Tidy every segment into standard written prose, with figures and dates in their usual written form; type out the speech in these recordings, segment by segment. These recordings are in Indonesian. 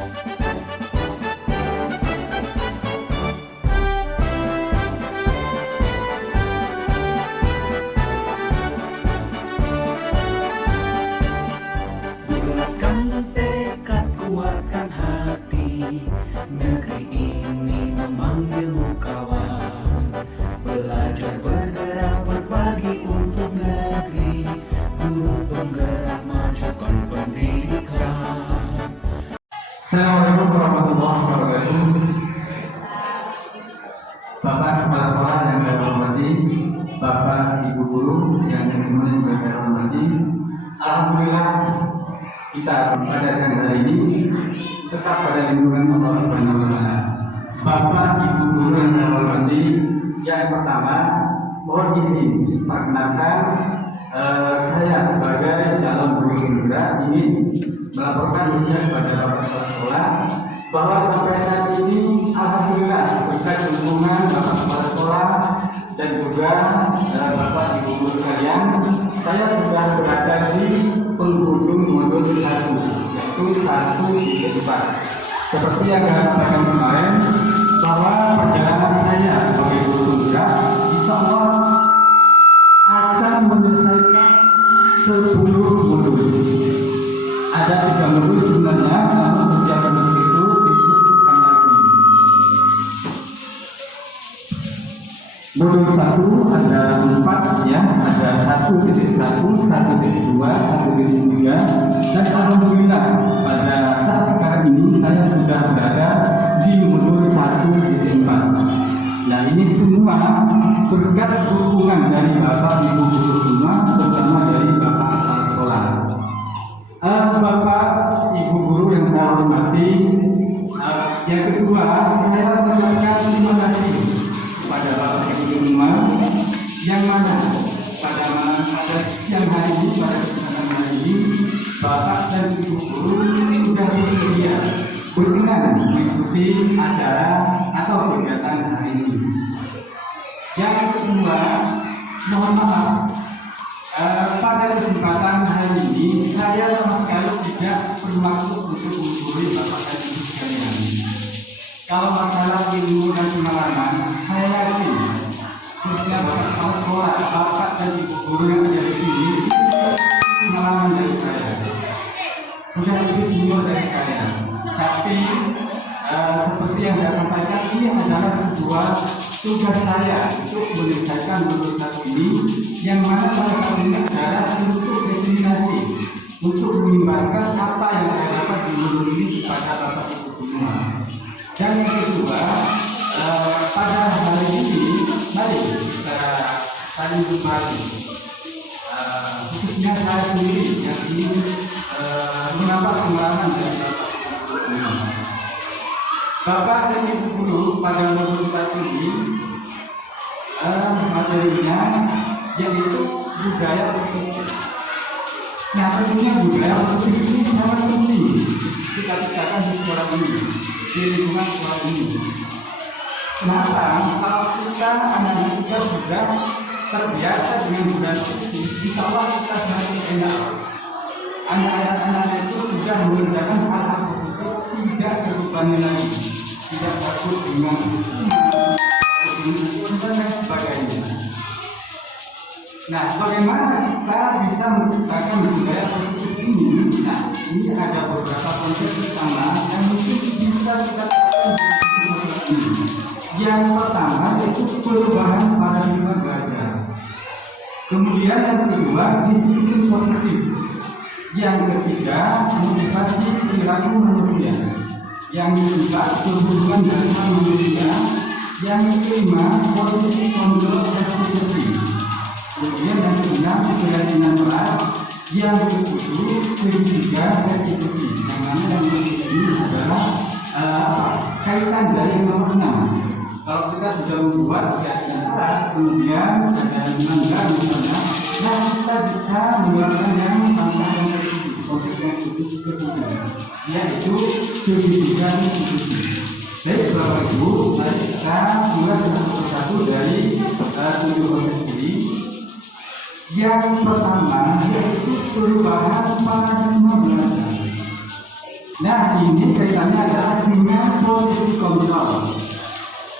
Bulatkan tekad, kuatkan hati, negeri ini memanggilmu kawan. Belajar bergerak berbagi untuk negeri, guru penggerak majukan pendidikan. Assalamualaikum warahmatullahi wabarakatuh. Bapak Kepala Sekolah yang saya hormati, Bapak Ibu Guru yang semuanya juga saya hormati. Alhamdulillah kita pada siang hari ini tetap pada lindungan Allah Subhanahu wa Ta'ala. Bapak Ibu Guru yang saya hormati, yang pertama mohon izin perkenalkan saya sebagai calon guru penggerak ini melaporkan usia kepada Bapak Kepala Sekolah bahwa sampai saat ini alhamdulillah berkat dukungan Bapak Kepala Sekolah dan juga Bapak Ibu Guru sekalian, saya sudah berada di penghujung modul 1, yaitu 1.4. Seperti yang saya sampaikan kemarin bahwa perjalanan saya sebagai guru penggerak insya Allah akan menyelesaikan 10 modul. Ada 3 modul sebenarnya, namun setiap modul itu disebutkan lagi. Modul 1 ada 4 ya, ada 1.1, 1.2, 1.3, dan alhamdulillah pada saat sekarang ini saya sudah berada di modul 1.4. Nah ini semua berkat dukungan dari Bapak Ibu Guru semua, terutama dari Bapak Kepala Sekolah. Bapak Ibu Guru yang saya hormati, yang kedua saya mengucapkan terima kasih kepada Bapak Ibu semua yang mana pada siang hari ini, pada kesempatan hari ini, Bapak dan Ibu Guru sudah bersedia berkenan mengikuti acara atau kegiatan hari ini. Yang kedua, mohon maaf, pada kesempatan hari ini saya sama sekali tidak bermaksud untuk menggurui Bapak dan Ibu sekalian. Kalau masalah ilmu dan pengalaman, saya yakin khususnya Bapak Kepala Sekolah, Bapak dan Ibu Guru yang ada di sini pengalaman dari saya sudah lebih senior dari saya. Tapi seperti yang saya sampaikan, ini adalah sebuah tugas saya untuk menyelesaikan modul 1 ini, yang mana salah satunya adalah untuk diseminasi, untuk mengimbangkan apa yang saya dapat di modul ini kepada Bapak Ibu semua. Dan yang kedua, pada hari ini, mari kita saling berbagi. Khususnya saya sendiri yang ingin menambah pengalaman dari Bapak Ibu Guru. Bapak dan Ibu Guru pada modul 1 ini materinya yaitu budaya positif. Nah tentunya budaya positif ini sangat penting kita ciptakan di sekolah ini, di lingkungan sekolah ini. Kenapa? Kalau kita anak-anak kita sudah terbiasa dengan budaya positif, insya Allah kita semakin enak. Anak-anak itu sudah mengerjakan hal-hal positif, tidak terbebani lagi, tidak takut dengan dan sebagainya. Nah, bagaimana kita bisa menciptakan budaya positif ini? Nah, ini ada beberapa konsep utama yang mungkin bisa kita lakukan di ini. Yang pertama yaitu perubahan paradigma belajar. Kemudian yang kedua, disiplin positif. Yang ketiga, motivasi perilaku manusia. Yang keempat, hubungan dengan manusia. Yang kelima, posisi kontrol restitusi. Kemudian yang keenam, keyakinan keras. Yang ketujuh, segitiga restitusi. Yang mana yang ini adalah kaitan dari nomor 6. Kalau kita sudah membuat keyakinan keras, kemudian ada melanggar misalnya, nah kita bisa mengeluarkan yang tambahan dari konsepnya itu ketujuh, yaitu segitiga restitusi. Baik Bapak Ibu, mari kita mulai satu persatu dari 7 konsep ini. Yang pertama yaitu perubahan paradigma belajar. Nah, ini kaitannya adalah dengan posisi kontrol.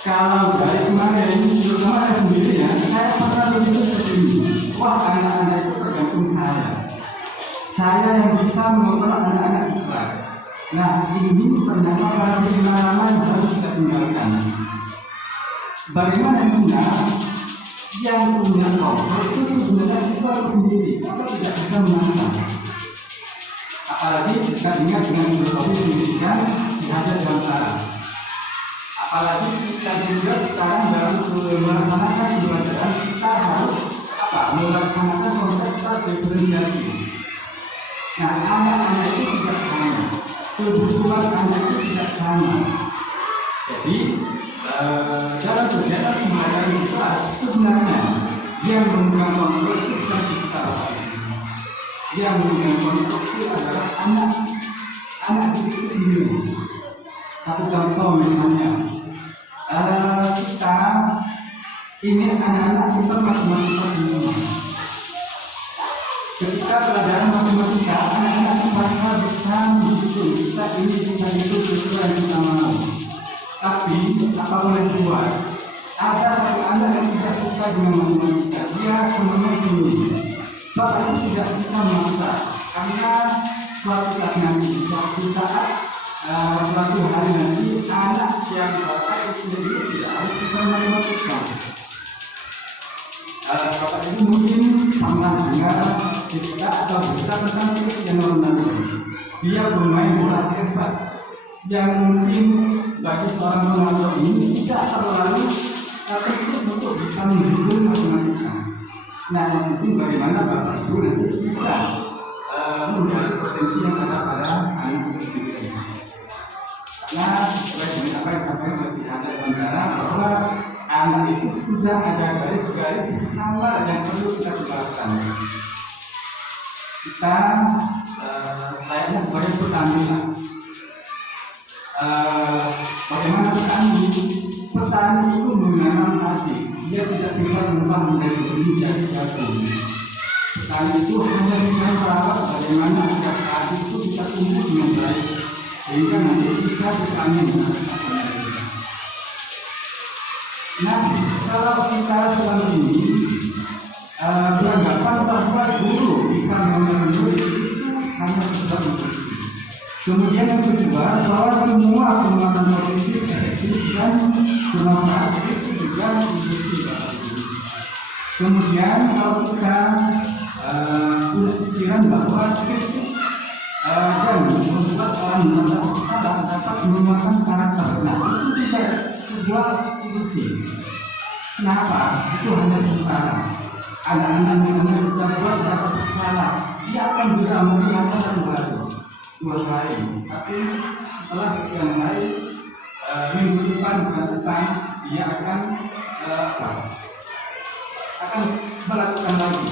Kalau dari kemarin, terutama saya sendiri ya, saya pernah berpikir seperti ini. Wah, anak-anak itu tergantung saya. Saya yang bisa mengontrol anak-anak di kelas. Nah, ini ternyata pengalaman yang harus kita tinggalkan. Bagaimana yang punya kontrol itu sebenarnya siswa itu sendiri, kita tidak bisa mengasah. Apalagi kita ingat dengan filosofi pendidikan dihajar dalam cara. Apalagi kita juga sekarang dalam melaksanakan pembelajaran kita harus melaksanakan konsep diferensiasi. Nah, anak-anak itu tidak sama, kebutuhan anak itu tidak sama. Jadi dalam kegiatan pembelajaran di kelas sebenarnya yang memegang kontrol itu bukan kita lakukan. Yang memegang kontrol itu adalah anak itu sendiri. Satu contoh misalnya, kita ingin anak-anak kita matematika semua. Ketika pelajaran matematika, anak-anak merasa bisa begitu, bisa ini, bisa itu, sesuai yang kita mau. Tapi apa boleh buat? Ada satu anak yang tidak suka dengan matematika, dia sebenarnya sendiri. Bapak itu tidak bisa memaksa, karena suatu saat nanti, suatu hari nanti anak yang bapak itu sendiri tidak harus bisa matematika. Bapak itu mungkin pernah dengar cerita atau berita tentang Cristiano Ronaldo. Dia bermain bola hebat yang mungkin bagi seorang Ronaldo ini tidak terlalu penting untuk bisa menghibur matematika. Nah, mungkin bagaimana bapak ibu nanti bisa menggali potensi yang ada pada anak itu sendiri. Karena sesuai dengan apa yang disampaikan oleh pihak negara bahwa anak itu sudah ada garis-garis samar yang perlu kita jelaskan. Kita layaknya sebagai petani. Bagaimana petani? Petani itu menanam padi, dia tidak bisa mengubah menjadi benih dari jagung. Petani itu hanya bisa merawat bagaimana agar padi itu bisa tumbuh dengan baik, sehingga nanti bisa dipanen. Nah, kalau kita selama ini beranggapan bahwa guru bisa mengajar murid itu hanya sekedar instruksi. Kemudian yang kedua, bahwa semua penguatan positif, efektif dan bermanfaat itu juga instruksi bahwa guru. Kemudian kalau kita punya pikiran bahwa kritik dan membuat orang merasa salah dapat mengembangkan karakter. Nah, itu tidak sebuah ilusi. Kenapa? Itu hanya sementara. Anak-anak misalnya kita buat dapat salah, dia akan bisa mengulangi dua kali. Tapi setelah yang lain minggu depan dia akan melakukan lagi.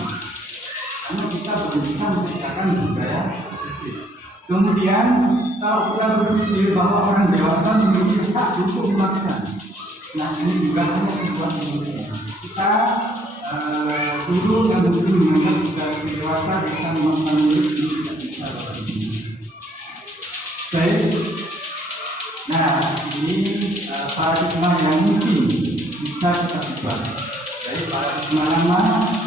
Karena kita belum bisa menciptakan budaya positif. Kemudian kalau kita berpikir bahwa orang dewasa memiliki hak untuk memaksa, nah ini juga hanya sebuah ilusi. Kita dulu yang dulu menganggap juga dewasa bisa memaksa murid ini tidak bisa lagi. Baik. Nah ini paradigma yang mungkin bisa kita ubah. Dari paradigma lama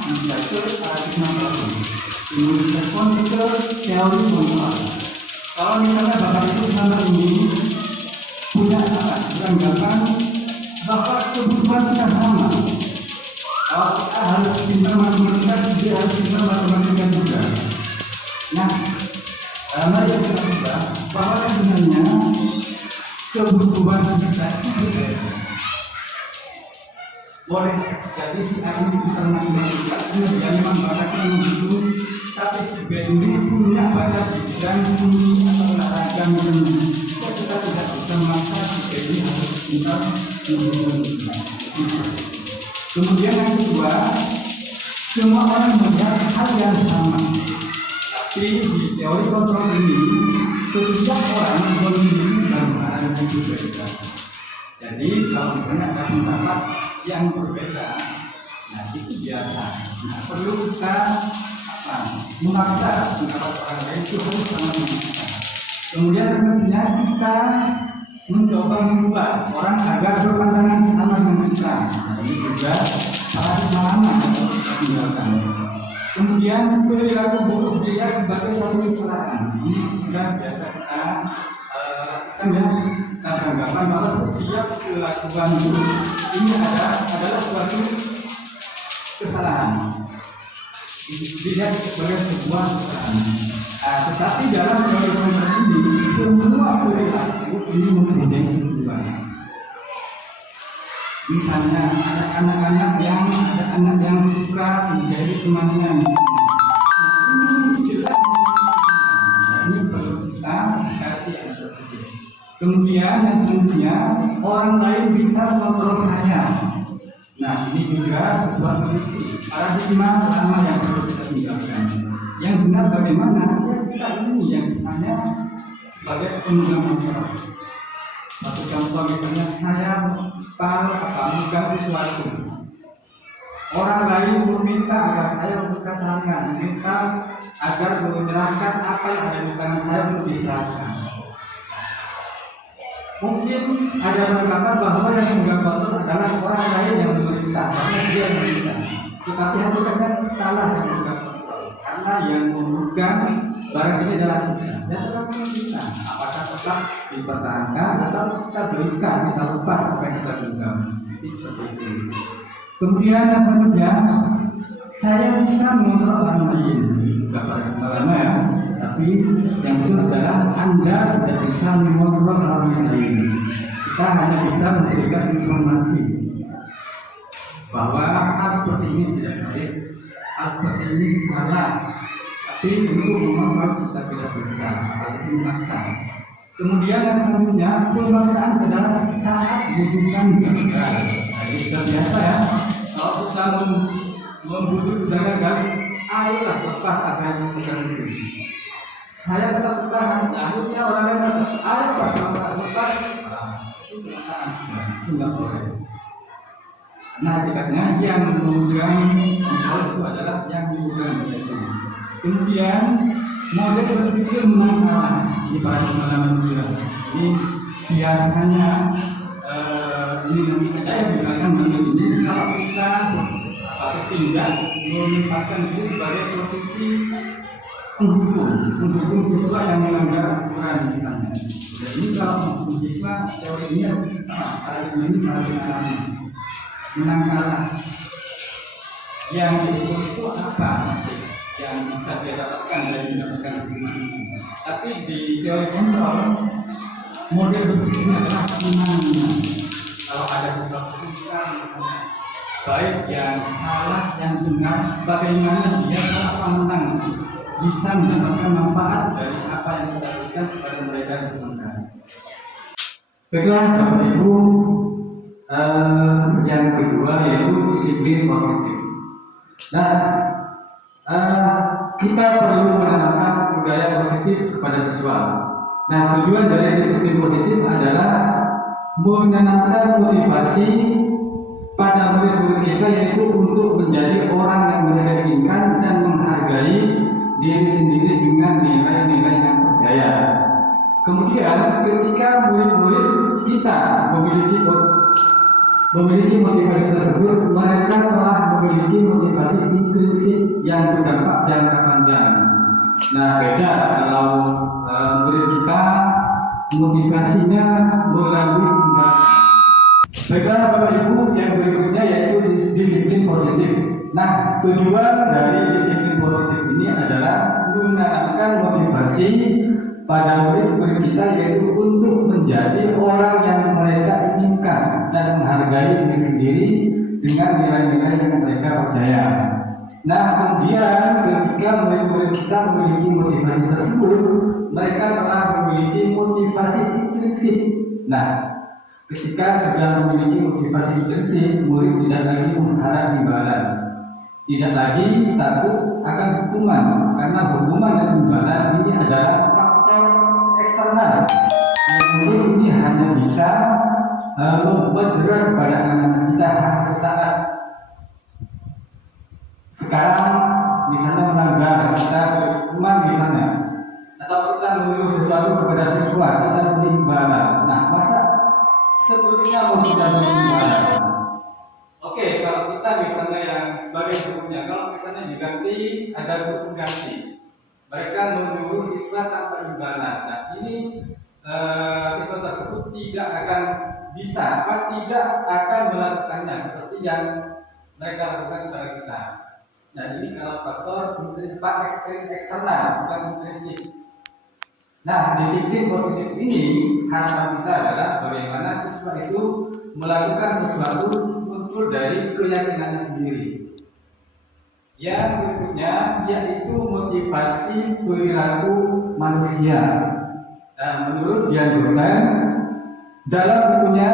menjadi paradigma baru. Indonesia Political Teori Kontrol. Kalau misalnya Bapak Ibu selama ini punya beranggapan bahwa kebutuhan kita sama. Kalau kita harus pintar matematika, dia harus pintar matematika juga. Nah, mari kita ubah bahwa sebenarnya kebutuhan kita itu berbeda. Boleh jadi si A ini pintar matematika, kemudian memang bakatnya begitu, tapi si B ini punya bakat di bidang seni atau olahraga misalnya. Kita tidak bisa memaksa si B ini harus pintar matematika. Kemudian yang kedua, semua orang melihat hal yang sama. Tapi di teori kontrol ini, setiap orang memiliki gambaran yang berbeda. Jadi kalau misalnya ada pendapat yang berbeda, nah itu biasa. Nah perlu kita memaksa pendapat orang lain itu harus sama dengan kita. Kemudian selanjutnya kita mencoba membuat orang agar berpandangan sama dengan kita. Nah, ini juga paradigma lama yang harus kita tinggalkan. Kemudian perilaku buruk dia sebagai suatu kesalahan. Ini sudah biasa kita lakukan ya. Kita beranggapan bahwa setiap kelakuan buruk ini adalah suatu kesalahan. Dilihat sebagai sebuah kesalahan. Tetapi dalam kehidupan ini semua perilaku ini mempunyai tujuan. Misalnya ada anak-anak yang suka menjadi temannya. Ini jelas. Ini perlu kita kasih yang tersebut. Kemudian yang selanjutnya orang lain bisa mengontrol saya. Nah, ini juga sebuah kondisi paradigma lama yang perlu kita tinggalkan. Yang benar bagaimana? Ya kita ini yang hanya sebagai penunggang kontrol. Satu contoh misalnya saya memegang sesuatu. Orang lain meminta agar saya memberkatakan, meminta agar menyerahkan apa yang ada di tangan saya untuk diserahkan. Mungkin ada yang berkata bahwa yang memegang kontrol adalah orang lain yang memerintah, karena dia yang memerintah. Tetapi hakikatnya kitalah yang memegang kontrol, karena yang memegang barang ini adalah kita. Dan tergantung kita, apakah tetap dipertahankan atau kita berikan, kita lepas apa yang kita genggam. Jadi seperti itu. Kemudian yang selanjutnya, saya bisa mengontrol orang lain. Juga pada kepalanya ya. Tapi yang itu adalah Anda tidak bisa mengontrol orang lain. Kita hanya bisa memberikan informasi bahwa hal seperti ini tidak baik, hal seperti ini salah. Tapi untuk mengontrol kita tidak bisa, apalagi memaksa. Kemudian yang selanjutnya, pemaksaan adalah saat butuhkan gagal. Jadi sudah biasa ya, kalau kita membutuhkan sudah gagal, ayolah lepas apa yang kita butuh. Saya tetap bertahan, akhirnya orang lain berkata, ayo pas lepas, itu pemaksaan, itu nggak boleh. Nah, hakikatnya yang memegang kontrol itu adalah yang memegang itu. Kemudian model berpikir menang kalah. Ini para pengalaman juga. Ini biasanya ini nanti ada yang menggunakan model ini kalau kita tidak menempatkan diri sebagai posisi pendukung siswa yang melanggar aturan misalnya. Jadi ini kalau pendukung siswa teori ini ini paradigma menang kalah. Yang itu apa? Yang bisa dia dapatkan dari mendapatkan hukuman. Tapi di teori kontrol model berpikirnya adalah menang. Kalau ada sesuatu kita misalnya baik yang salah yang benar, bagaimana dia salah menang bisa mendapatkan manfaat dari apa yang kita berikan kepada mereka yang benar. Baiklah Bapak Ibu, yang kedua yaitu disiplin positif. Nah, kita perlu menanamkan budaya positif kepada siswa. Nah, tujuan dari disiplin positif adalah menanamkan motivasi pada murid-murid kita yaitu untuk menjadi orang yang mereka inginkan dan menghargai diri sendiri dengan nilai-nilai yang percaya. Kemudian ketika murid-murid kita memiliki motivasi tersebut, mereka telah memiliki motivasi intrinsik yang berdampak jangka panjang. Nah, beda kalau murid kita motivasinya melalui tindakan. Baiklah Bapak Ibu, yang berikutnya yaitu disiplin positif. Nah, tujuan dari disiplin positif ini adalah menanamkan motivasi pada murid-murid kita yaitu untuk menjadi orang yang mereka inginkan dan menghargai diri sendiri dengan nilai-nilai yang mereka percaya. Nah, kemudian ketika murid-murid kita memiliki motivasi tersebut, mereka telah memiliki motivasi intrinsik. Nah, ketika sudah memiliki motivasi intrinsik, murid tidak lagi mengharap imbalan, tidak lagi takut akan hukuman, karena hukuman dan imbalan ini adalah faktor eksternal. Murid ini hanya bisa membuat berat pada anak-anak kita sesaat. Sekarang misalnya melanggar, kita hukuman misalnya, atau kita menyuruh sesuatu kepada siswa, kita beri imbalan. Nah, masa seterusnya mau kita beri imbalan? Oke, kalau kita misalnya yang sebagai gurunya, kalau misalnya diganti, ada guru pengganti, mereka menyuruh siswa tanpa imbalan. Nah, ini siswa tersebut tidak akan bisa, tidak akan melakukannya seperti yang mereka lakukan kepada kita. Nah, ini kalau faktor eksternal, bukan intrinsik. Nah, disiplin positif ini harapan kita adalah bagaimana siswa itu melakukan sesuatu muncul dari keyakinannya sendiri. Yang berikutnya yaitu motivasi perilaku manusia. Dan menurut Dian Dosen, dalam bukunya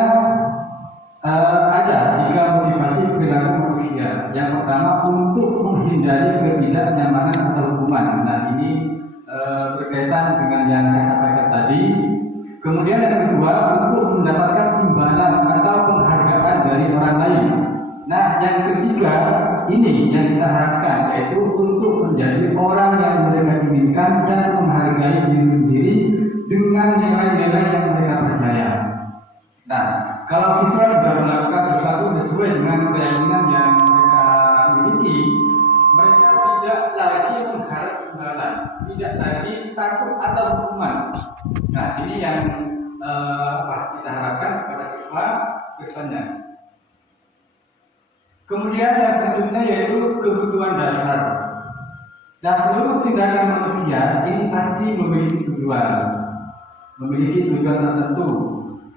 ada 3 motivasi perilaku manusia. Yang pertama, untuk menghindari ketidaknyamanan atau hukuman. Nah, ini berkaitan dengan yang saya sampaikan tadi. Kemudian yang kedua, untuk mendapatkan imbalan atau penghargaan dari orang lain. Nah, yang ketiga, ini yang kita harapkan, yaitu untuk menjadi orang yang mereka inginkan dan menghargai diri sendiri dengan nilai-nilai yang mereka percaya. Nah, kalau siswa sudah melakukan sesuatu sesuai dengan keyakinan yang mereka miliki, mereka tidak lagi mengharap imbalan, tidak lagi takut atau hukuman. Nah, ini yang kita harapkan kepada siswa ke depannya. Kemudian yang selanjutnya yaitu kebutuhan dasar. Dan seluruh tindakan manusia ini pasti memiliki tujuan tertentu.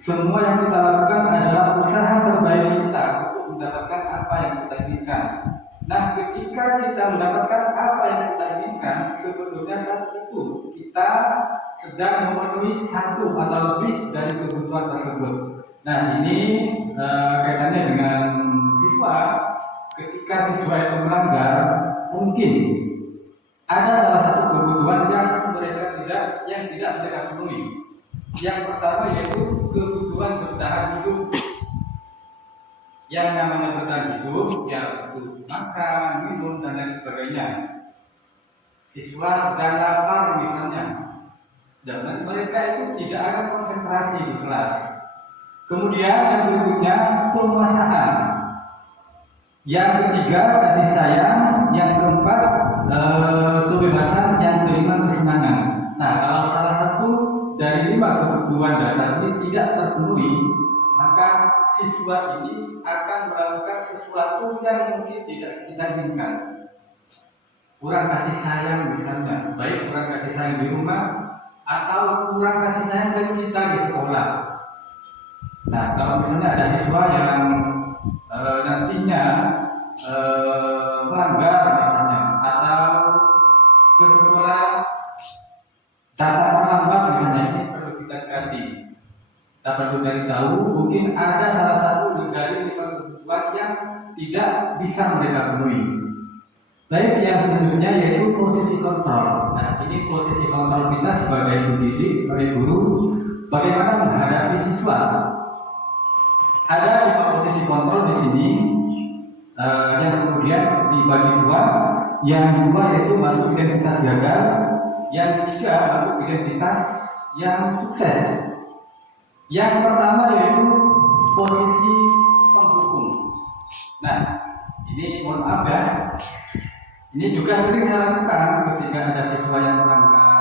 Semua yang kita lakukan adalah usaha terbaik kita untuk mendapatkan apa yang kita inginkan. Nah, ketika kita mendapatkan apa yang kita inginkan, sebetulnya saat itu kita sedang memenuhi satu atau lebih dari kebutuhan tersebut. Nah, ini kaitannya dengan siswa. Ketika siswa itu melanggar, mungkin ada salah satu kebutuhan yang tidak mereka penuhi. Yang pertama yaitu kebutuhan bertahan hidup. Yang namanya bertahan hidup, ya butuh makan, minum, dan lain sebagainya. Siswa sedang lapar misalnya, dan mereka itu tidak akan konsentrasi di kelas. Kemudian yang berikutnya penguasaan. Yang ketiga kasih sayang. Yang keempat kebebasan. Yang kelima kesenangan. Nah, kalau salah satu dari 5 kebutuhan dasar ini tidak terpenuhi, maka siswa ini akan melakukan sesuatu yang mungkin tidak kita inginkan. Kurang kasih sayang misalnya, baik kurang kasih sayang di rumah atau kurang kasih sayang dari kita di sekolah. Nah, kalau misalnya ada siswa yang nantinya melanggar misalnya atau ke sekolah datang terlambat misalnya, ini perlu kita ganti. Kita perlu cari tahu, mungkin ada salah satu dari 5 kebutuhan yang tidak bisa mereka penuhi. Baik, yang selanjutnya yaitu posisi kontrol. Nah, ini posisi kontrol kita sebagai pendidik, sebagai guru, bagaimana menghadapi siswa. Ada 5 posisi kontrol di sini, yang kemudian dibagi 2. Yang 2 yaitu masuk identitas gagal, yang 3 masuk identitas yang sukses. Yang pertama yaitu posisi penghukum. Nah, ini mohon maaf ya, ini juga sering saya lakukan ketika ada siswa yang melanggar,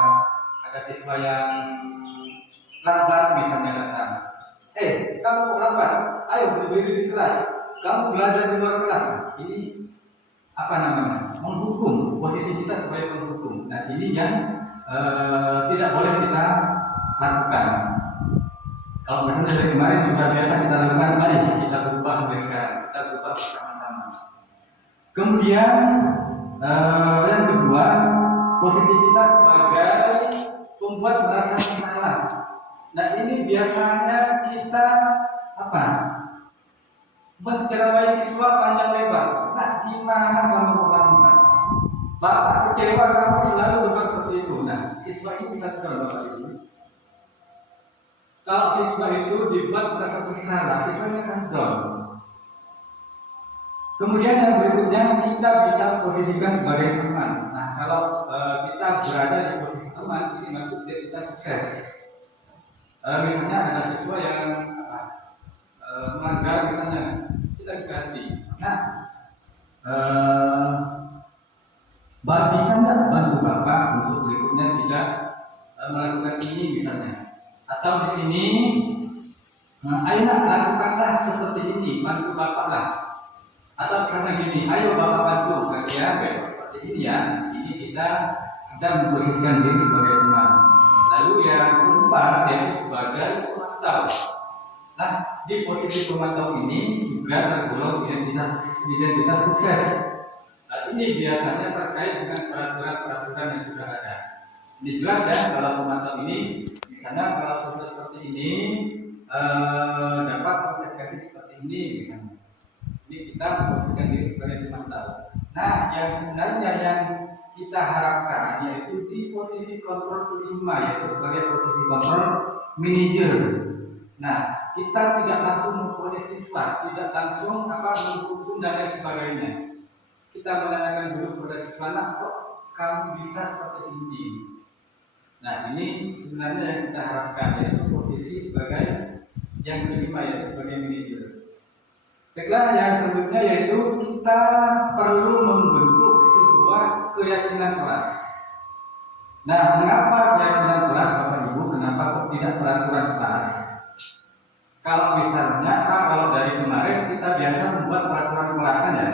ada siswa yang lambat misalnya datang. Kamu lambat, ayo berdiri di kelas, kamu belajar di luar kelas. Ini apa namanya? Menghukum, posisi kita sebagai penghukum. Nah, ini yang tidak boleh kita lakukan. Kalau misalnya dari kemarin sudah biasa kita lakukan, mari kita berubah mulai sekarang, kita berubah bersama-sama. Kemudian yang kedua, posisi kita sebagai pembuat merasa bersalah. Nah, ini biasanya kita menceramai siswa panjang lebar. Nah, gimana kamu lambat? Bapak kecewa kamu selalu berbuat seperti itu. Nah, siswa ini bisa tahu Bapak Ibu. Kalau siswa itu dibuat merasa bersalah, siswanya akan down. Kemudian yang berikutnya kita bisa posisikan sebagai teman. Nah, kalau kita berada di posisi teman, teman-teman ini masuk identitas sukses. Misalnya ada siswa yang melanggar misalnya, kita ganti. Nah, bisa nggak bantu Bapak untuk berikutnya tidak melakukan ini misalnya? Atau di sini, ayolah lakukanlah seperti ini, bantu Bapak lah. Atau misalnya gini, ayo Bapak bantu, kalian besok seperti ini ya. Ini kita sedang memposisikan diri sebagai teman. Lalu yang keempat yaitu sebagai pemantau. Nah, di posisi pemantau ini juga tergolong identitas sukses. Nah, ini biasanya terkait dengan peraturan-peraturan yang sudah ada. Ini jelas ya, kalau pemantau ini, misalnya kalau siswa seperti ini dapat konsekuensi seperti ini misalnya. Ini kita memposisikan diri sebagai pemantau. Nah, yang sebenarnya yang kita harapkan yaitu di posisi kontrol kelima, yaitu sebagai posisi kontrol manager. Nah, kita tidak langsung memfonis siswa, tidak langsung menghukum dan lain sebagainya. Kita menanyakan dulu kepada siswa, nah kok kamu bisa seperti ini? Nah, ini sebenarnya yang kita harapkan yaitu posisi sebagai yang kelima, yaitu sebagai manager. Baiklah, yang selanjutnya yaitu kita perlu membentuk sebuah keyakinan kelas. Nah, mengapa keyakinan kelas, Bapak Ibu? Kenapa kok tidak peraturan kelas? Kalau misalnya, kalau dari kemarin kita biasa membuat peraturan kelasan ya,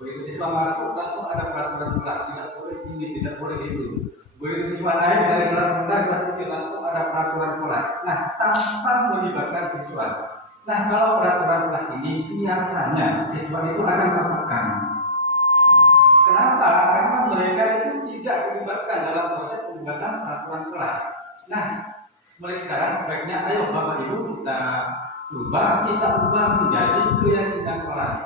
begitu siswa masuk langsung ada peraturan kelas, tidak boleh ini, tidak boleh itu. Begitu siswa naik dari kelas rendah kelas tinggi langsung ada peraturan kelas. Nah, tanpa melibatkan siswa. Nah, kalau peraturan kelas ini biasanya siswa itu akan tertekan. Kenapa? Karena mereka itu tidak dilibatkan dalam proses pembuatan peraturan kelas. Nah, mulai sekarang sebaiknya ayo Bapak Ibu kita ubah menjadi keyakinan kelas.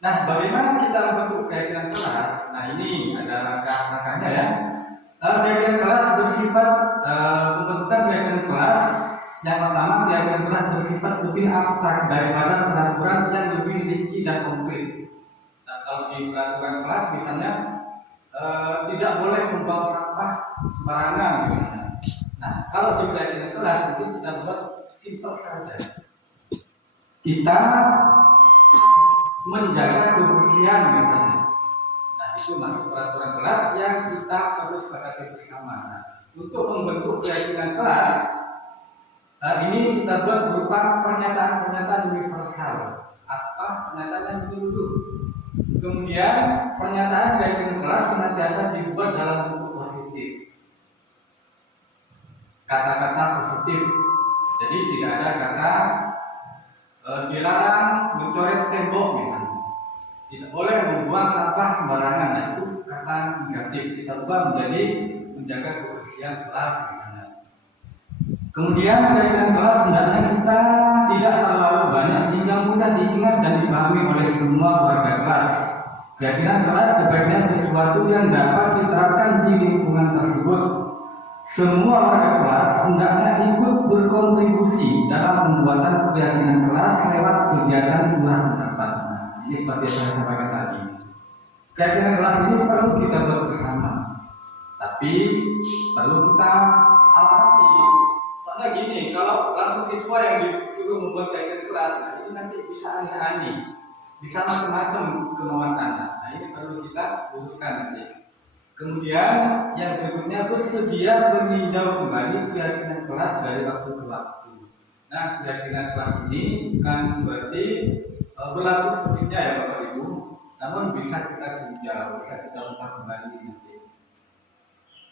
Nah, bagaimana kita membentuk keyakinan kelas? Nah, ini ada langkah-langkahnya ya. Keyakinan kelas bersifat pembentukan keyakinan kelas. Yang pertama, keyakinan kelas bersifat lebih abstrak daripada peraturan yang lebih rinci dan konkret. Nah, kalau di peraturan kelas misalnya tidak boleh membuang sampah sembarangan misalnya. Nah, kalau di keyakinan kelas itu kita buat simpel saja. Kita menjaga kebersihan misalnya. Nah, itu masuk peraturan kelas yang kita perlu sepakati bersama. Nah, untuk membentuk keyakinan kelas, ini kita buat berupa pernyataan-pernyataan universal. Apa pernyataan yang dulu? Kemudian pernyataan keyakinan kelas senantiasa dibuat dalam bentuk positif. Kata-kata positif. Jadi tidak ada kata dilarang mencoret tembok misalnya. Tidak boleh membuang sampah sembarangan. Nah, itu kata negatif. Kita ubah menjadi menjaga kebersihan kelas misalnya. Kemudian keyakinan kelas hendaknya kita tidak terlalu banyak sehingga mudah diingat dan dipahami oleh semua warga kelas. Keyakinan kelas sebaiknya sesuatu yang dapat diterapkan di lingkungan tersebut. Semua warga kelas hendaknya ikut berkontribusi dalam pembuatan keyakinan kelas lewat kegiatan curah pendapat. Nah, ini seperti yang saya sampaikan tadi. Keyakinan kelas ini perlu kita buat bersama, tapi perlu kita awasi. Soalnya gini, kalau langsung siswa yang disuruh membuat keyakinan kelas, nah ini nanti bisa aneh-aneh, bisa macam-macam kemauan anak. Nah, ini perlu kita luruskan nanti. Kemudian yang berikutnya bersedia meninjau kembali keyakinan kelas dari waktu ke waktu. Nah, keyakinan kelas ini bukan berarti berlaku sepenuhnya ya Bapak Ibu, namun bisa kita tinjau, bisa kita ubah kembali nanti.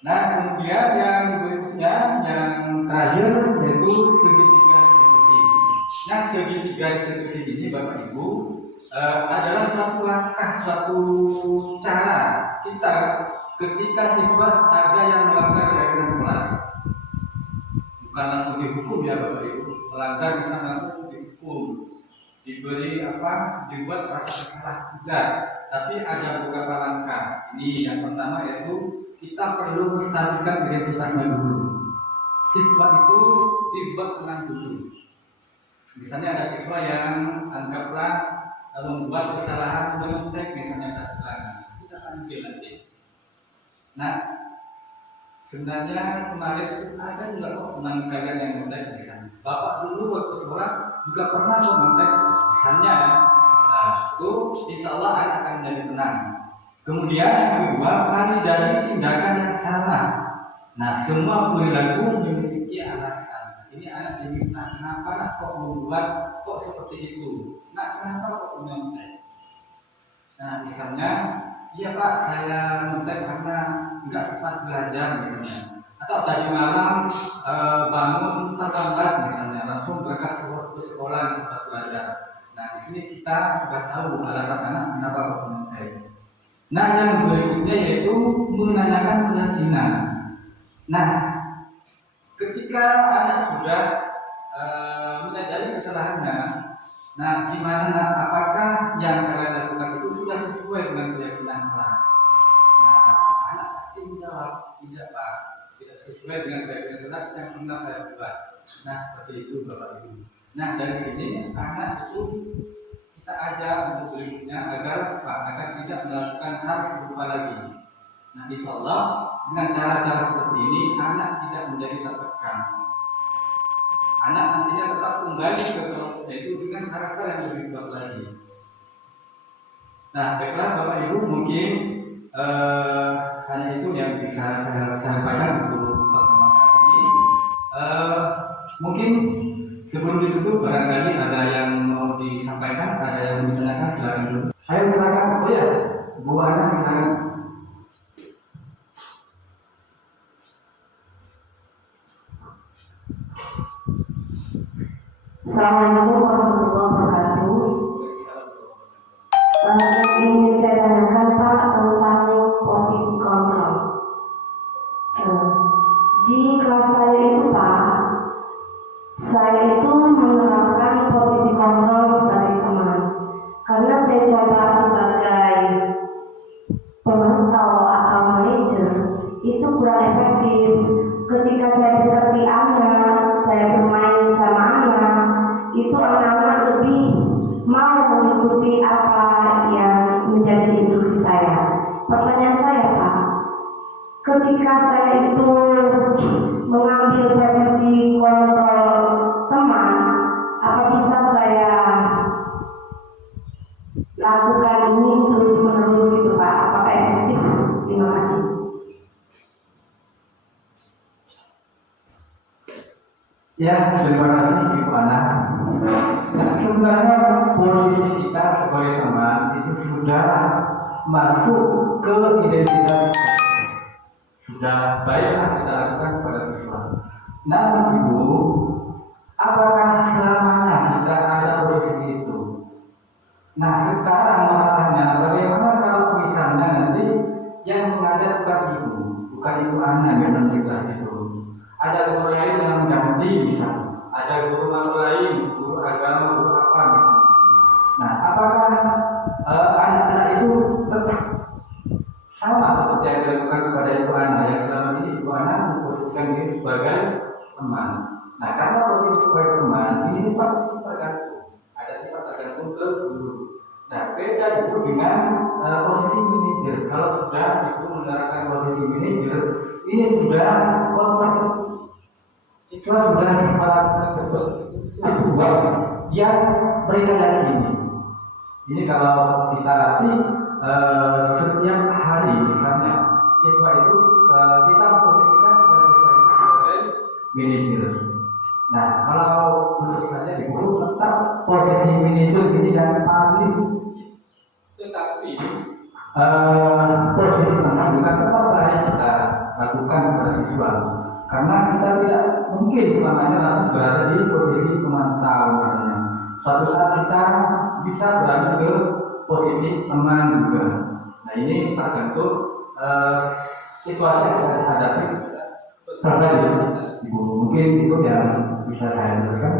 Nah, kemudian yang berikutnya, yang terakhir yaitu segitiga institusi. Nah, segitiga institusi ini Bapak Ibu adalah suatu langkah, suatu cara kita ketika siswa ada yang melanggar keyakinan kelas, bukan langsung dihukum ya Bapak Ibu. Melanggar bisa langsung dihukum, diberi dibuat rasa bersalah tidak. Tapi ada beberapa langkah. Ini yang pertama yaitu kita perlu menstabilkan identitasnya dulu. Siswa itu dibuat tenang dulu. Misalnya ada siswa yang anggaplah membuat kesalahan mengetek misalnya satu lagi, kita panggil nanti. Nah, Sebenarnya kemarin itu ada juga kok teman kalian yang kontak di sana. Bapak dulu waktu sekolah juga pernah kok kontak misalnya ya. Nah, itu insya Allah anak akan menjadi tenang. Kemudian yang kedua, validasi tindakan yang salah. Nah, semua perilaku memiliki alasan. Ini anak diminta, kenapa nak kok membuat kok seperti itu? Nak kenapa kok mencontek? Nah, misalnya, iya Pak, saya mencontek karena nggak sempat belajar misalnya. Atau tadi malam bangun terlambat misalnya, langsung berangkat ke sekolah tempat belajar. Nah, di sini kita sudah tahu alasan anak kenapa kok mencontek. Nah, yang berikutnya yaitu menanyakan keyakinan. Nah, ketika anak sudah menyadari kesalahannya, nah gimana? Apakah yang kalian lakukan itu sudah sesuai dengan keyakinan kelas? Nah, anak pasti menjawab tidak Pak, tidak sesuai dengan keyakinan kelas yang pernah saya buat. Nah, seperti itu Bapak Ibu. Nah, dari sini anak itu kita ajak untuk berikutnya agar tidak melakukan hal serupa lagi. Nah, insya Allah dengan cara-cara seperti ini anak tidak menjadi tertekan. Anak nantinya tetap kembali ke kelompoknya itu dengan karakter yang lebih kuat lagi. Nah, baiklah Bapak Ibu, mungkin hanya itu yang bisa saya sampaikan untuk pertemuan kali ini. Mungkin sebelum ditutup barangkali ada yang mau disampaikan, ada yang mau ditanyakan, silakan dulu. Saya silakan. Oh ya, Bu Ana silakan. Assalamualaikum warahmatullahi wabarakatuh. Yang ingin saya tanyakan Pak tentang posisi kontrol. Di kelas saya itu Pak, saya itu menerapkan posisi kontrol sebagai teman. Karena saya coba sebagai pemantau atau manajer, itu kurang efektif. Ketika saya dekati anak, saya bermain sama anak, itu anak-anak lebih mau mengikuti apa yang menjadi instruksi saya. Pertanyaan saya Pak, ketika saya itu mengambil posisi kontrol teman, apa bisa saya lakukan ini terus menerus gitu Pak? Apakah efektif? Terima kasih. Ya, terima kasih Ibu Ana. Nah, sebenarnya posisi kita sebagai teman itu sudah masuk ke identitas, sudah baiklah kita lakukan kepada siswa. Namun Ibu, apakah selamanya kita ada posisi itu? Nah, sekarang masalahnya bagaimana kalau misalnya nanti yang mengajar bukan Ibu, bukan Ibu Ana yang di kelas itu. Ada guru lain yang mengganti misalnya, ada guru lain, guru agama, guru apa misalnya. Nah, apakah anak-anak itu tetap sama seperti yang dilakukan kepada Ibu Ana yang selama ini Ibu Ana memposisikan diri sebagai teman? Nah, karena posisi sebagai teman ini sifat tergantung, ada sifat tergantung ke guru. Nah, beda Ibu dengan posisi manajer. Kalau sudah Ibu menerapkan posisi manajer, ini sudah kontrak. Siswa sudah tersebut sebuah yang mereka yakini. Ini kalau kita latih setiap hari misalnya siswa itu kita memposisikan kepada siswa itu sebagai manajer. Nah, kalau menurut saya di guru tetap posisi manajer ini jangan paling, tetapi posisi teman juga tetap harus kita lakukan kepada siswa. Karena kita tidak mungkin selamanya langsung berada di posisi pemantau misalnya. Suatu saat kita bisa berada ke posisi teman juga. Nah, ini tergantung situasi yang kita hadapi serta Ibu. Mungkin itu yang bisa saya jelaskan.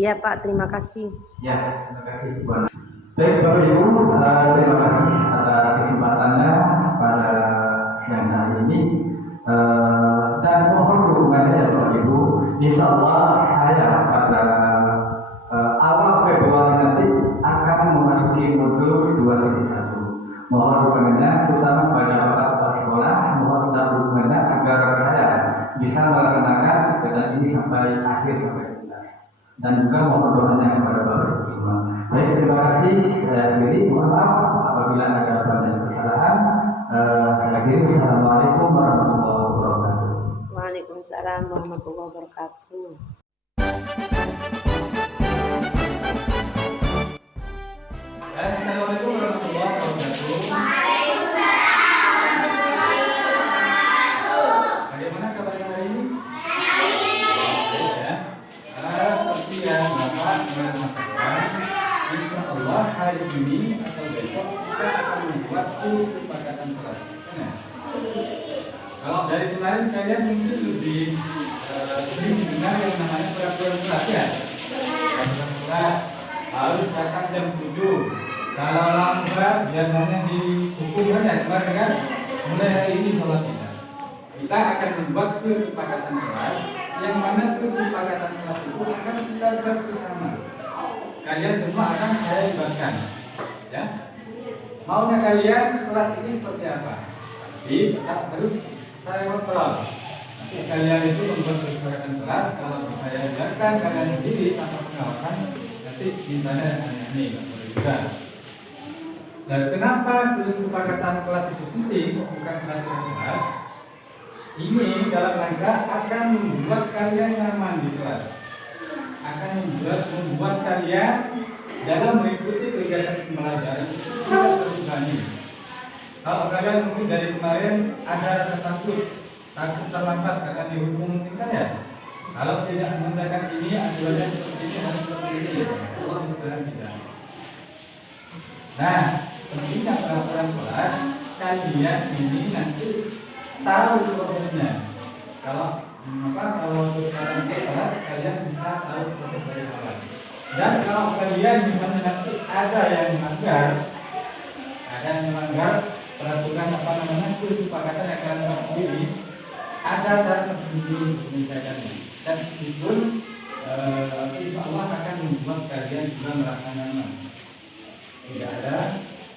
Iya Pak, terima kasih. Ya, terima kasih Bu Ana. Baik Bapak Ibu, terima kasih atas kesempatannya pada siang hari ini. Dan mohon dukungannya ya Bapak Ibu. Insya Allah saya pada awal Februari nanti akan memasuki modul 2.1. Mohon dukungannya terutama pada Bapak Kepala Sekolah, mohon tetap dukungannya sampai akhir sampai tuntas. Dan juga mohon doanya kepada Bapak Ibu semua. Baik, terima kasih. Saya akhiri. Mohon maaf apabila ada banyak kesalahan. Saya akhiri. Assalamualaikum warahmatullahi wabarakatuh. Waalaikumsalam warahmatullahi wabarakatuh. Assalamualaikum warahmatullahi wabarakatuh. Bagaimana kabarnya hari ini? Baik ya. Seperti yang Bapak mengatakan, insya Allah hari ini atau besok kita akan membuat kesepakatan kelas. Nah, kalau dari kemarin kalian mungkin lebih sering mendengar yang namanya peraturan kelas ya. Peraturan kelas harus datang jam 7. Kalau lambat biasanya dihukum kan ya kemarin kan. Mulai hari ini sholat kita akan membuat kesepakatan kelas, yang mana kesepakatan kelas itu akan kita buat bersama. Kalian semua akan saya libatkan, ya. Maunya kalian kelas ini seperti apa? Nanti tetap terus saya ngobrol. Nanti kalian itu membuat kesepakatan kelas. Kalau saya libatkan kalian sendiri tanpa pengawasan, nanti ditanya ini juga. Dan kenapa kesepakatan kelas itu penting, bukan peraturan kelas? Ini dalam rangka akan membuat kalian nyaman di kelas, akan membuat kalian dalam mengikuti kegiatan pembelajaran itu tidak terbebani. Kalau kalian mungkin dari kemarin ada rasa takut terlambat karena dihukum mungkin kan ya. Kalau tidak menggunakan ini aturannya seperti ini harus seperti ini, Allah sekarang tidak. Nah, pentingnya peraturan kelas kalian ini nanti tahu prosesnya. Kalau sekarang kelas kalian bisa tahu proses dari awal. Dan kalau kalian misalnya nanti ada yang melanggar peraturan kesepakatan yang kalian buat sendiri, ada cara tersendiri untuk menyelesaikannya. Dan itu insya Allah akan membuat kalian juga merasa nyaman. Tidak ada,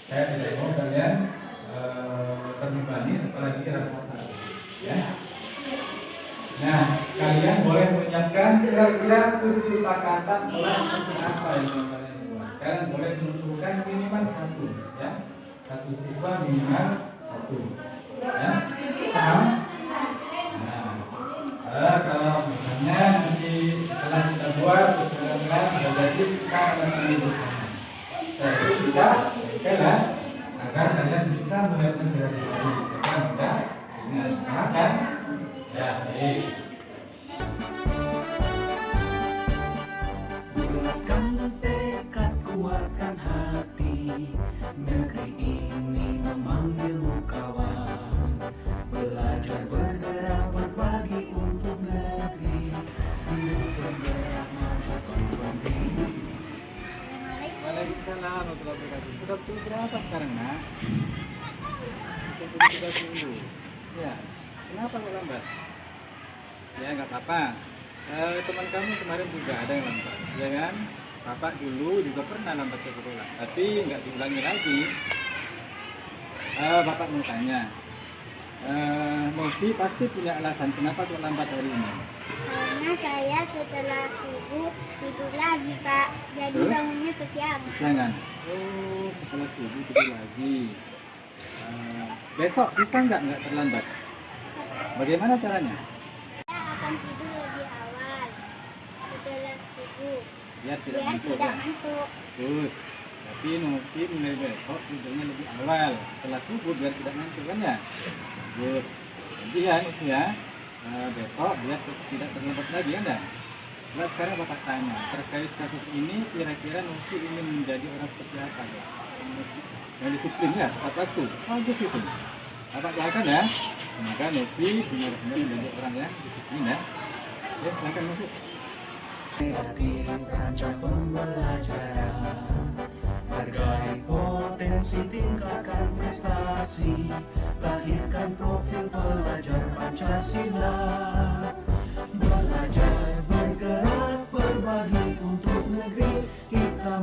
saya tidak mau kalian terbebani apalagi rasa takut, ya. Nah, kalian boleh menyiapkan kira-kira kesepakatan kelas seperti apa yang kalian buat. Kalian boleh mengusulkan minimal 1, ya. 1 siswa minimal 1, ya. Paham? Nah, kalau misalnya nanti setelah kita buat kelas sudah jadi, kita akan sambil bersama. Jadi kita berikanlah agar kalian bisa melihatnya secara detail. Kita mudah dengan makan. Ya, baik. Bulatkan tekad, kuatkan hati. Negeri ini memanggilmu kawan. Belajar bergerak berbagi untuk negeri. Hidup bergerak maju tujuan diri. Waalaikumsalam warahmatullahi wabarakatuh. Sudah pukul berapa sekarang, Nak? Pukul 3 dulu. Ya. Kenapa kok lambat? Ya nggak apa-apa. Teman kamu kemarin juga ada yang lambat, ya kan? Bapak dulu juga pernah lambat ke sekolah, tapi nggak diulangi lagi. Bapak mau tanya, Novi pasti punya alasan kenapa kok lambat hari ini? Karena saya setelah subuh tidur lagi, Pak. Jadi bangunnya kesiangan. Jangan. Oh, setelah subuh tidur lagi. Besok bisa nggak terlambat? Bagaimana caranya? Saya akan tidur lebih awal setelah subuh. Biar tidak ngantuk. Terus, tapi Novi mulai besok tidurnya lebih awal setelah subuh biar tidak ngantuk kan ya? Terus, nanti ya Novi ya. Besok biar tidak terlambat lagi ya enggak? Nah, sekarang Bapak tanya terkait kasus ini, kira-kira Novi ingin menjadi orang seperti apa ya? Yang disiplin ya, tepat waktu. Bagus itu. Bapak doakan ya. Semoga Novi benar-benar menjadi orang yang disiplin ya. Ya, silakan Novi. Kreatif rancang pembelajaran. Hargai potensi, tingkatkan prestasi. Lahirkan profil pelajar Pancasila. Belajar bergerak berbagi untuk negeri kita